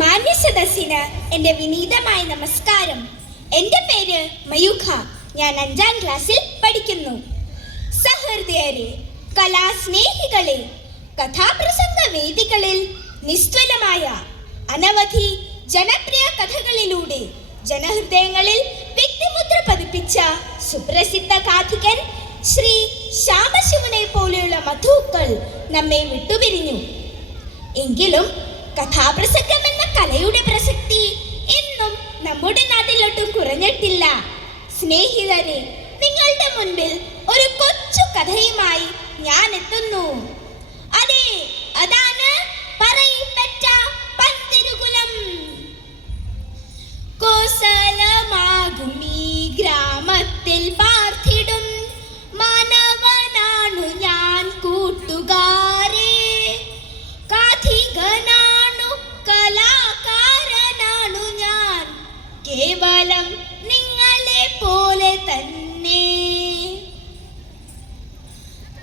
മാന്യസദസ്സിന് എൻ്റെ വിനീതമായ നമസ്കാരം. എൻ്റെ പേര് മയൂഖ. ഞാൻ 5ാം ക്ലാസ്സിൽ പഠിക്കുന്നു. സഹൃദയരെ, കലാസ്നേഹികളെ, കഥാപ്രസംഗ വേദികളിൽ നിസ്തുലമായ അനവധി ജനപ്രിയ കഥകളിലൂടെ ജനഹൃദയങ്ങളിൽ വ്യക്തിമുദ്ര പതിപ്പിച്ച സുപ്രസിദ്ധ കാഥികൻ ശ്രീ ശ്യാമശിവനെ പോലെയുള്ള മധുക്കൾ നമ്മെ വിട്ടുപിരിഞ്ഞു. എങ്കിലും കഥാപ്രസംഗം എന്ന കലയുടെ പ്രസക്തി എന്നും നമ്മുടെ നാട്ടിലൊട്ടും കുറഞ്ഞിട്ടില്ല. സ്നേഹിതരെ, നിങ്ങളുടെ മുൻപിൽ ഒരു കൊച്ചു കഥയുമായി ഞാൻ എത്തുന്നു. അതെ, അതാണ് പറയിപ്പറ്റ പന്തിരുകുലം. കോസലമാകും ഈ ഗ്രാമത്തിൽ പാർത്തിടും മാനവനാണു ഞാൻ കൂട്ടുകാരെ. കാഥികനാണു, കലാകാരനാണു ഞാൻ, കേവലം നിങ്ങളെ പോലെ തന്നെ.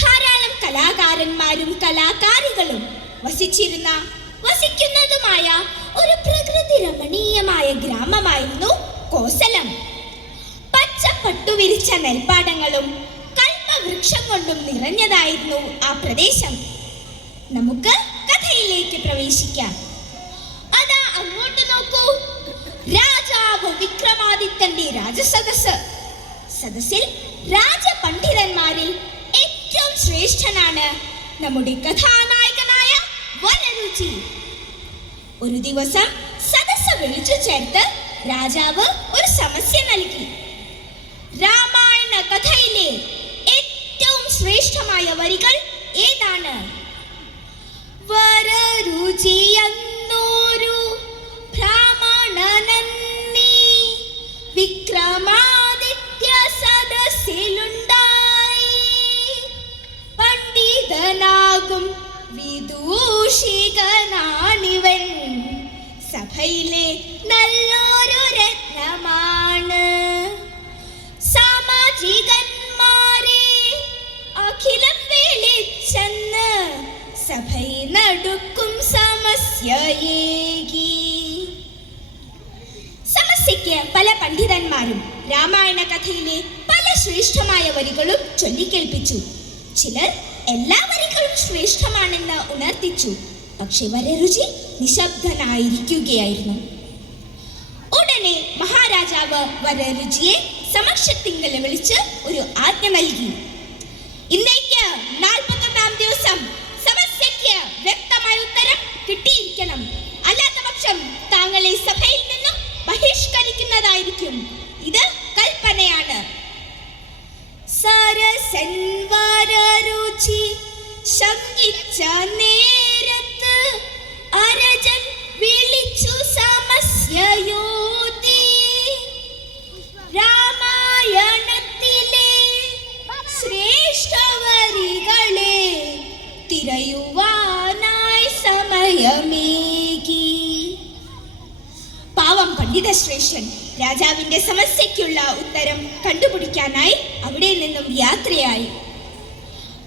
ധാരാളം കലാകാരന്മാരും കലാകാരികളും വസിക്കുന്നതുമായ ഒരു പ്രകൃതി രമണീയമായ ഗ്രാമമായിരുന്നു കോസലം. പച്ചപ്പട്ടു വിരിച്ച നെൽപ്പാടങ്ങളും കൽപ്പവൃക്ഷം കൊണ്ടും നിറഞ്ഞതായിരുന്നു ആ പ്രദേശം. നമുക്ക് കഥയിലേക്ക് പ്രവേശിക്കാം. അതാ അങ്ങോട്ട് നോക്കൂ, രാജാവ് വിക്രമാദിത്യന്റെ രാജസദസ്. സദസ്സിൽ രാജപണ്ഡിതന്മാരിൽ ഏറ്റവും ശ്രേഷ്ഠനാണ് നമ്മുടെ കഥാനായകനായ വനരുചി. ഒരു ദിവസം സദസ്സ് വിളിച്ചു ചേർത്ത് രാജാവ് ഒരു സമസ്യ നൽകി. രാമായണ കഥയിലെ ഏറ്റവും ശ്രേഷ്ഠമായ വരികൾ ഏതാണ്? വരരുചിയെന്നൊരു ബ്രാഹ്മണനന്നി വിക്രമാദിത്യ സദസ്സിലുണ്ടായി. പണ്ഡിതനാകും വിദൂഷികനാണിവൻ, സഭയിലെ നല്ലൊരു രത്നമാണ്. സാമാജികന്മാരെ അഖിലം വിളിച്ചെന്ന് സഭയിൽ നടുക്കും സമസ്യയേകി. സമസ്യയ്ക്ക് പല പണ്ഡിതന്മാരും രാമായണ കഥയിലെ പല ശ്രേഷ്ഠമായ വരികളും ചൊല്ലിക്കേൾപ്പിച്ചു. ചിലർ എല്ലാ വരികളും ശ്രേഷ്ഠമാണെന്ന് ഉണർത്തിച്ചു. പക്ഷെ വരരുചി നിശബ്ദനായിരിക്കുകയായിരുന്നു. ഉടനെ മഹാരാജാവ് വരരുചിയെ സമക്ഷത്തിങ്കൽ വിളിച്ച് ഒരു ആജ്ഞ നൽകി. ഇന്നേക്ക് 41ാം ദിവസം സമസ്യയ്ക്ക് വ്യക്തമായ ഉത്തരം കിട്ടിയിരിക്കണം. അല്ലാത്ത പക്ഷം താങ്കളെ സഭയിൽ നിന്നും ബഹിഷ്കരിക്കുന്നതായിരിക്കും. ഇത് കൽപ്പനയാണ്. സരസൻ വരരുചി ശങ്കിച്ച നേരത്ത് അരജൻ വിളിച്ചു സമസ്യയോതി. രാമായണത്തിലെ ശ്രേഷ്ഠവരികളെ തിരയുവാനായി സമയമേകി. പാവം പണ്ഡിത ശ്രേഷ്ഠൻ രാജാവിന്റെ സമസ്യയ്ക്കുള്ള ഉത്തരം കണ്ടുപിടിക്കാനായി അവിടെ നിന്നും യാത്രയായി.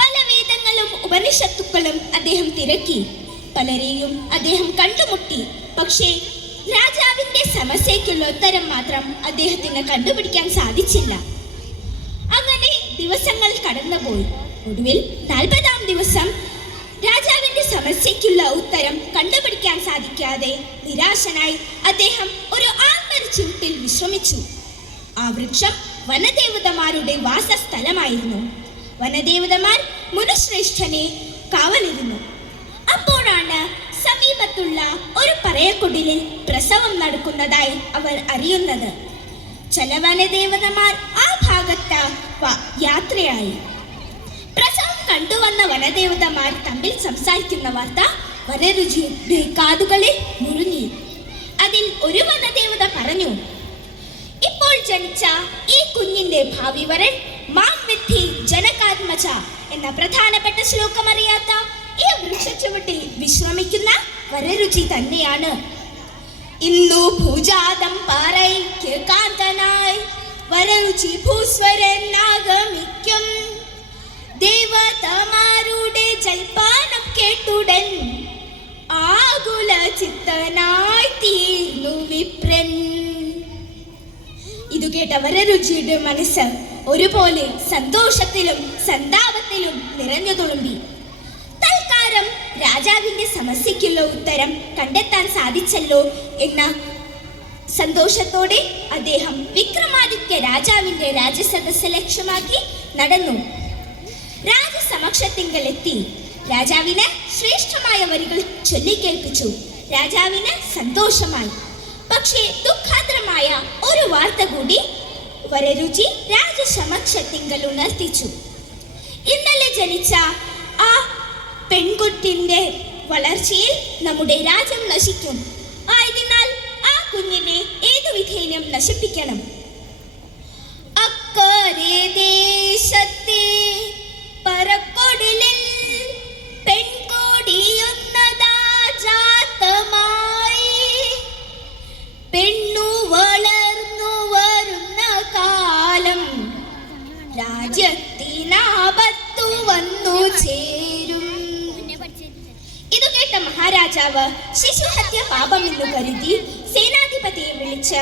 പല വേദങ്ങളും ഉപനിഷത്തുക്കളും അദ്ദേഹം തിരക്കി. പലരെയും അദ്ദേഹം കണ്ടുമുട്ടി. പക്ഷേ രാജാവിന്റെ സമസ്യയ്ക്കുള്ള ഉത്തരം മാത്രം അദ്ദേഹത്തിന് കണ്ടുപിടിക്കാൻ സാധിച്ചില്ല. അങ്ങനെ ദിവസങ്ങൾ കടന്നുപോയി. ഒടുവിൽ 40ാം ദിവസം രാജാവിന്റെ സമസ്യയ്ക്കുള്ള ഉത്തരം കണ്ടുപിടിക്കാൻ സാധിക്കാതെ നിരാശനായി അദ്ദേഹം ഒരു ആൽമരച്ചുവട്ടിൽ വിശ്രമിച്ചു. ആ വൃക്ഷം വനദേവതമാരുടെ വാസസ്ഥലമായിരുന്നു. വനദേവതമാർ മുനുശ്രേഷ്ഠനെ കാവലിരുന്നു. അപ്പോഴാണ് സമീപത്തുള്ള ഒരു പറയക്കുടിലിൽ പ്രസവം നടക്കുന്നതായി അവർ അറിയുന്നത്. ചില വനദേവതമാർ ആ ഭാഗത്ത് യാത്രയായി. പ്രസവം കണ്ടുവന്ന വനദേവതമാർ തമ്മിൽ സംസാരിക്കുന്ന വാർത്ത വരരുചിയുടെ കാതുകളിൽ മുഴുങ്ങി. അതിൽ ഒരു വനദേവത പറഞ്ഞു, ഇപ്പോൾ ജനിച്ച ഈ കുഞ്ഞിന്റെ ഭാവി വരൻ മാം വിദ്ധി ജനകാത്മജ എന്ന പ്രധാനപ്പെട്ട ശ്ലോകം അറിയാത്ത ഈ വൃക്ഷച്ചുവട്ടിൽ വിശ്രമിക്കുന്ന വരരുചി തന്നെയാണ്. ഇന്നു ഭൂജാതം പാറയ്ക്ക് കാന്തനായി വരരുചി ഭൂസ്വരൻ ആഗമിക്കും. ദേവതമാരുടെ ജൽപ്പാനം കേട്ടുടൻ ആകുല ചിത്തനായി കേട്ട വരരുചിയുടെ മനസ്സ് ഒരുപോലെ സന്തോഷത്തിലും സന്താപത്തിലും നിറഞ്ഞു തുളുമ്പി. തൽക്കാലം രാജാവിന്റെ സമസ്യയ്ക്കുള്ള ഉത്തരം കണ്ടെത്താൻ സാധിച്ചല്ലോ എന്ന സന്തോഷത്തോടെ അദ്ദേഹം വിക്രമാദിത്യ രാജാവിന്റെ രാജസദസ്സ് ലക്ഷ്യമാക്കി നടന്നു. രാജസമക്ഷത്തിങ്കലെത്തി രാജാവിന് ശ്രേഷ്ഠമായ വരികൾ ചൊല്ലിക്കേൽപ്പിച്ചു. രാജാവിന് സന്തോഷമായി. പക്ഷേ ദുഃഖാദ്രമായ ഒരു വാർത്ത കൂടി വരരുചി രാജസമക്ഷത്തിങ്കൽ ഉണർത്തിച്ചു. ഇന്നലെ ജനിച്ച ആ പെൺകുട്ടിന്റെ വളർച്ചയിൽ നമ്മുടെ രാജ്യം നശിക്കും. ആയതിനാൽ ആ കുഞ്ഞിനെ ഏതു വിധേനയും നശിപ്പിക്കണം. അക്കരെ ദേശത്തെ പറക്കൊടലിൽ പെൺകൊടിയൊന്നതാ ജാതമായി. പെണ്ണു വളർന്നു വരുന്ന കാലം രാജ്യത്തിനാപത്തു വന്നു ചേരും. ഇതു കേട്ട മഹാരാജാവ് ശിശുഹത്യ പാപമെന്നു കരുതി സേനാധിപതിയെ വിളിച്ച്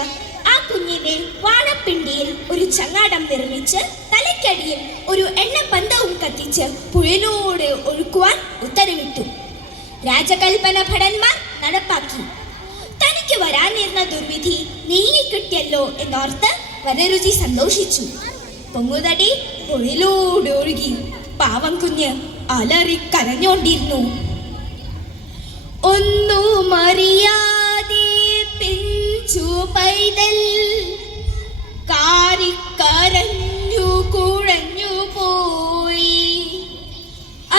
ആ കുഞ്ഞിനെ വാഴപ്പിണ്ടിയിൽ ഒരു ചങ്ങാടം നിർമ്മിച്ച് തലയ്ക്കടിയിൽ ഒരു എണ്ണപ്പന്തവും കത്തിച്ച് പുഴയിലൂടെ ഒഴുക്കുവാൻ ഉത്തരവിട്ടു. രാജകൽപ്പന ഭടന്മാർ നടപ്പാക്കി. തനിക്ക് വരാനിരുന്ന ദുർവിധി നീങ്ങിക്കിട്ടിയല്ലോ എന്നോർത്ത് വരരുചി സന്തോഷിച്ചു. പൊങ്ങുതടി പുഴയിലൂടെ ഒഴുകി. പാവം കുഞ്ഞ് അലറി കരഞ്ഞോണ്ടിരുന്നു. ഒന്നും അറിയാതെ പിഞ്ചു പൈതൽ കാരിക്കരഞ്ഞു കുഴഞ്ഞു പോയി.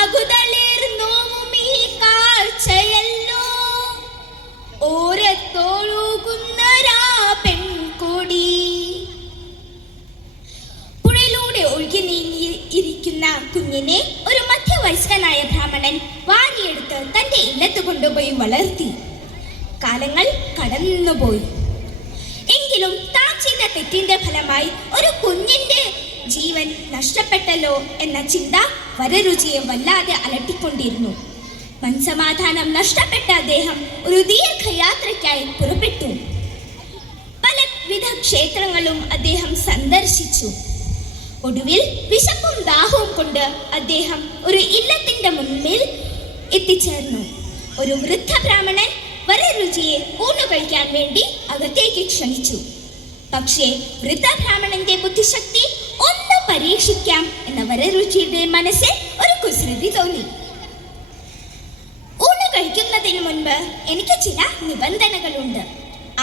അകുതളിർന്നോവും ഈ കാഴ്ചയല്ലോ ഓരത്തൊഴുകുന്നരാ പെൺകൊടി. പുഴയിലൂടെ ഒഴുകി നീങ്ങിയിരിക്കുന്ന കുഞ്ഞിനെ ഒരു മധ്യവയസ്കനായ ബ്രാഹ്മണൻ വാരിയെടുത്ത് തന്റെ ഇല്ലത്ത് കൊണ്ടുപോയി വളർത്തി. കാലങ്ങൾ കടന്നുപോയി. എങ്കിലും താൻ ചെയ്ത തെറ്റിന്റെ ഫലമായി ഒരു കുഞ്ഞിന്റെ ജീവൻ നഷ്ടപ്പെട്ടല്ലോ എന്ന ചിന്ത വരരുചിയെ വല്ലാതെ അലട്ടിക്കൊണ്ടിരുന്നു. മനസമാധാനം നഷ്ടപ്പെട്ട അദ്ദേഹം ഒരു ദീർഘയാത്രയ്ക്കായി പുറപ്പെട്ടു. പലവിധ ക്ഷേത്രങ്ങളും അദ്ദേഹം സന്ദർശിച്ചു. ഒടുവിൽ വിശപ്പും ദാഹവും കൊണ്ട് അദ്ദേഹം ഒരു ഇല്ലത്തിന്റെ മുന്നിൽ എത്തിച്ചേർന്നു. ഒരു വൃദ്ധ ബ്രാഹ്മണൻ വരരുചിയെ ഊണ് കഴിക്കാൻ വേണ്ടി അകത്തേക്ക് ക്ഷണിച്ചു. പക്ഷേ വൃദ്ധ ബ്രാഹ്മണന്റെ ബുദ്ധിശക്തി ഒന്ന് പരീക്ഷിക്കാം എന്ന വരരുചിയുടെ മനസ്സിൽ ഒരു കുസൃതി തോന്നി. ഊണ് കഴിക്കുന്നതിന് മുൻപ് എനിക്ക് ചില നിബന്ധനകളുണ്ട്.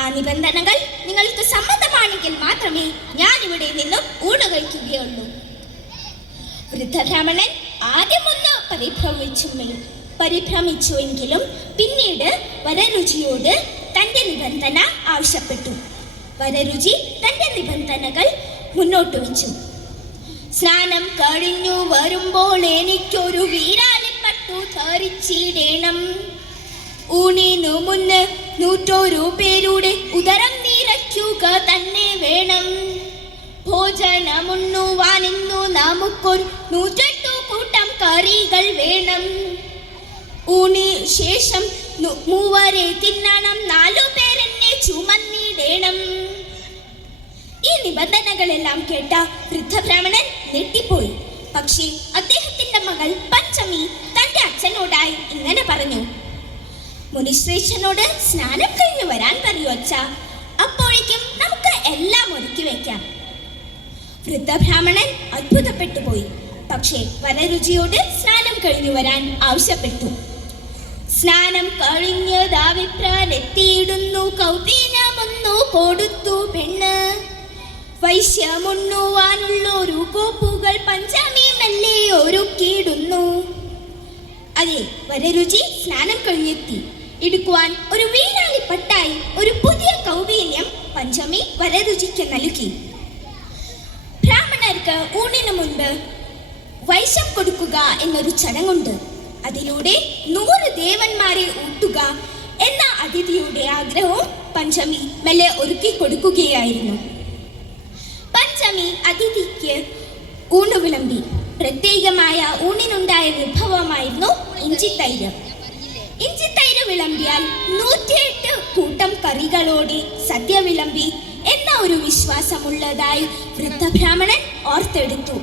ആ നിബന്ധനകൾ നിങ്ങൾക്ക് സമ്മതമാണെങ്കിൽ മാത്രമേ ഞാൻ ഇവിടെ നിന്നും ഊണ് കഴിക്കുകയുള്ളൂ. വൃദ്ധ ബ്രാഹ്മണൻ ആദ്യമൊന്ന് പരിഭ്രമിച്ചുവെങ്കിലും പിന്നീട് വരരുചിയോട് തന്റെ നിബന്ധന ആവശ്യപ്പെട്ടു. വരരുചി തന്റെ നിബന്ധനകൾ മുന്നോട്ട് വെച്ചു. സ്നാനം കഴിഞ്ഞു വരുമ്പോൾ എനിക്കൊരു വീരാളിപ്പട്ടു ധരിച്ചിടണം. ഊണിനു മുന്ന് 100 പേരുടെ ഉദരം നിറയ്ക്കുക തന്നെ വേണം. ഭോജനമുണ്ണുവാനിന്നു നമുക്കൊരു 108 കൂട്ടം കറികൾ വേണം. ഊണി ശേഷം 3 തിന്നണം. 4 പേരെന്നെ ചുമന്നിടണം. ഈ നിബന്ധനകളെല്ലാം കേട്ട വൃദ്ധബ്രാഹ്മണൻ ഞെട്ടിപ്പോയി. പക്ഷേ അദ്ദേഹത്തിന്റെ മകൾ പഞ്ചമി തന്റെ അച്ഛനോടായി ഇങ്ങനെ പറഞ്ഞു: മുനിശ്രേഷ്ഠനോട് സ്നാനം കഴിഞ്ഞു വരാൻ പറയൂ അച്ഛ. അപ്പോഴേക്കും നമുക്ക് എല്ലാം ഒരുക്കി വെക്കാം. വൃദ്ധബ്രാഹ്മണൻ അത്ഭുതപ്പെട്ടു പോയി. പക്ഷേ വരരുചിയോട് സ്നാനം കഴിഞ്ഞു വരാൻ ആവശ്യപ്പെട്ടു. സ്നാനം കഴിഞ്ഞതാവിപ്രാനെത്തിയിടുന്നു. കൗപീനമൊന്നു കൊടുത്തു പെണ്ണ്. വൈശ്യമുണ്ണുവാനുള്ളൊരു കോപ്പുകൾ പഞ്ചമി മെല്ലെ ഒരുക്കിയിടുന്നു. അതെ, വരരുചി സ്നാനം കഴിഞ്ഞെത്തി. എടുക്കുവാൻ ഒരു വീരാളി പട്ടായി ഒരു പുതിയ കൗപീന്യം പഞ്ചമി വരരുചിക്ക് നൽകി. ബ്രാഹ്മണർക്ക് ഊണിനു മുൻപ് വൈശം കൊടുക്കുക എന്നൊരു ചടങ്ങുണ്ട്. അതിലൂടെ 100 ദേവന്മാരെ ഊട്ടുക എന്ന അതിഥിയുടെ ആഗ്രഹവും പഞ്ചമി മെല്ലെ ഒരുക്കി കൊടുക്കുകയായിരുന്നു. പഞ്ചമി അതിഥിക്ക് ഊണ് വിളമ്പി. പ്രത്യേകമായ ഊണിനുണ്ടായ വിഭവമായിരുന്നു ഇഞ്ചിത്തൈര്. ഇഞ്ചിത്തൈര് വിളമ്പിയാൽ 108 കൂട്ടം കറികളോടെ സദ്യ വിളമ്പി എന്ന ഒരു വിശ്വാസമുള്ളതായി വൃദ്ധബ്രാഹ്മണൻ ഓർത്തെടുത്തു.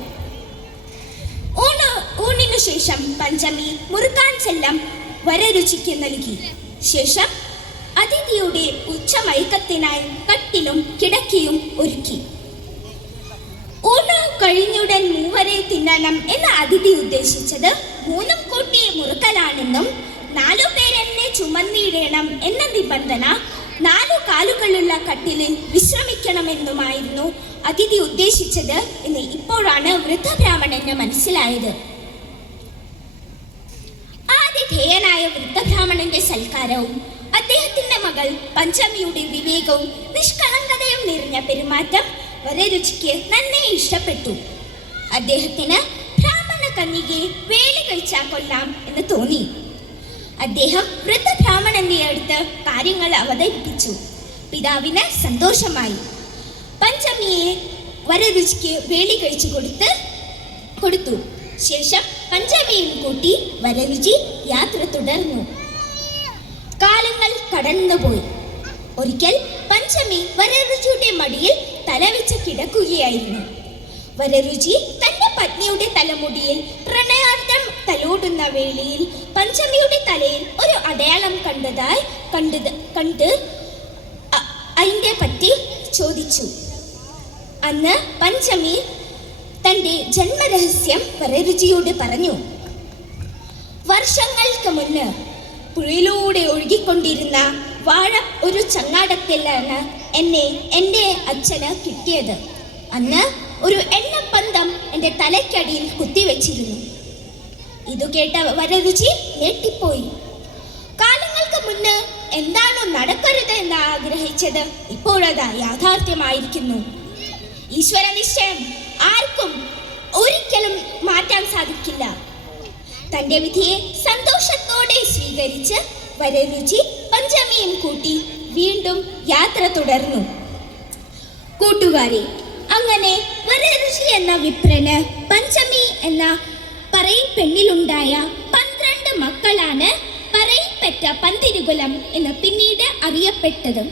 ഊണിനു ശേഷം പഞ്ചമി മുറുക്കാൻ ചെല്ലം വരരുചിക്ക് നൽകി. ശേഷം അതിഥിയുടെ ഉച്ചമയക്കത്തിനായി കട്ടിലും കിടക്കയും ഒരുക്കി. ഊണ് കഴിഞ്ഞുടൻ മൂവരെ തിന്നണം എന്ന അതിഥി ഉദ്ദേശിച്ചത് 3 കൂട്ടി മുറുക്കലാണെന്നും 4 പേരെന്നെ ചുമന്നിടണം എന്ന നിബന്ധന 4 കാലുകളുള്ള കട്ടിലിൽ വിശ്രമിക്കണമെന്നുമായിരുന്നു അതിഥി ഉദ്ദേശിച്ചത് എന്ന് ഇപ്പോഴാണ് വൃദ്ധബ്രാഹ്മണന് മനസ്സിലായത്. ആതിഥേയനായ വൃദ്ധബ്രാഹ്മണന്റെ സൽക്കാരവും അദ്ദേഹത്തിന്റെ മകൾ പഞ്ചമിയുടെ വിവേകവും നിഷ്കളങ്കതയും നിറഞ്ഞ പെരുമാറ്റം വരരുചിക്ക് നന്നേ ഇഷ്ടപ്പെട്ടു. അദ്ദേഹത്തിന് ബ്രാഹ്മണ കന്യകയെ വേലി കഴിച്ചാൽ കൊല്ലാം എന്ന് തോന്നി. അദ്ദേഹം വൃദ്ധബ്രാഹ്മണന്റെ അടുത്ത് കാര്യങ്ങൾ അവതരിപ്പിച്ചു. പിതാവിന് സന്തോഷമായി. പഞ്ചമിയെ വരരുചിക്ക് വേലി കഴിച്ചു കൊടുത്തു. ശേഷം പഞ്ചമിയും കൂട്ടി വരരുചി യാത്ര തുടർന്നു. കാലങ്ങൾ കടന്നുപോയി. ഒരിക്കൽ പഞ്ചമി വരരുചിയുടെ മടിയിൽ തലവെച്ച് കിടക്കുകയായിരുന്നു. വരരുചി തന്റെ പത്നിയുടെ തലമുടിയിൽ പ്രണയാർത്ഥം തലോടുന്ന വേളയിൽ പഞ്ചമിയുടെ തലയിൽ ഒരു അടയാളം കണ്ട് അതിനെ പറ്റി ചോദിച്ചു. അന്ന് പഞ്ചമി തന്റെ ജന്മരഹസ്യം വരരുചിയോട് പറഞ്ഞു. വർഷങ്ങൾക്ക് മുന്ന് പുഴയിലൂടെ ഒഴുകിക്കൊണ്ടിരുന്ന വാഴ ഒരു ചങ്ങാടത്തിലാണ് എൻ്റെ അച്ഛന് കിട്ടിയത്. അന്ന് ഒരു എണ്ണപ്പന്തം എൻ്റെ തലയ്ക്കടിയിൽ കുത്തിവെച്ചിരുന്നു. ഇതു കേട്ട വരരുചി ഞെട്ടിപ്പോയി. കാലങ്ങൾക്ക് മുന്ന് എന്താണോ നടക്കരുത് എന്ന് ആഗ്രഹിച്ചത് ഇപ്പോഴതാ യാഥാർത്ഥ്യമായിരിക്കുന്നു. ഈശ്വര നിശ്ചയം ആർക്കും ഒരിക്കലും മാറ്റാൻ സാധിക്കില്ല. തന്റെ വിധിയെ സന്തോഷത്തോടെ സ്വീകരിച്ച് വരരുചി പഞ്ചമിയും കൂട്ടി വീണ്ടും യാത്ര തുടർന്നു. കൂട്ടുകാരെ, അങ്ങനെ വരരുചി എന്ന വിപ്രന് പഞ്ചമി എന്ന പറയിൽ പെണ്ണിലുണ്ടായ 12 മക്കളാണ് പറയിൽപ്പെട്ട പന്തിരുകുലം എന്ന് പിന്നീട് അറിയപ്പെട്ടത്.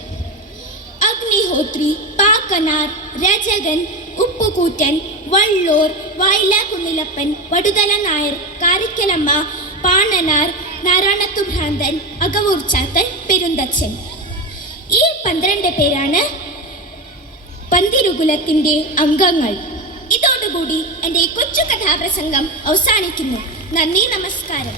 അഗ്നിഹോത്രി, പാക്കനാർ, രജകൻ, ഉപ്പുകൂറ്റൻ, വള്ളൂർ, വായിലാകുന്നിലപ്പൻ, വടുതല നായർ, കാരിക്കലമ്മ, പാണനാർ, നാരായണത്തുഭ്രാന്തൻ, അകവൂർച്ചാത്തൻ, പെരുന്തച്ഛൻ. ഈ 12 പേരാണ് പന്തിരുകുലത്തിൻ്റെ അംഗങ്ങൾ. ഇതോടുകൂടി എൻ്റെ കൊച്ചു കഥാപ്രസംഗം അവസാനിക്കുന്നു. നന്ദി, നമസ്കാരം.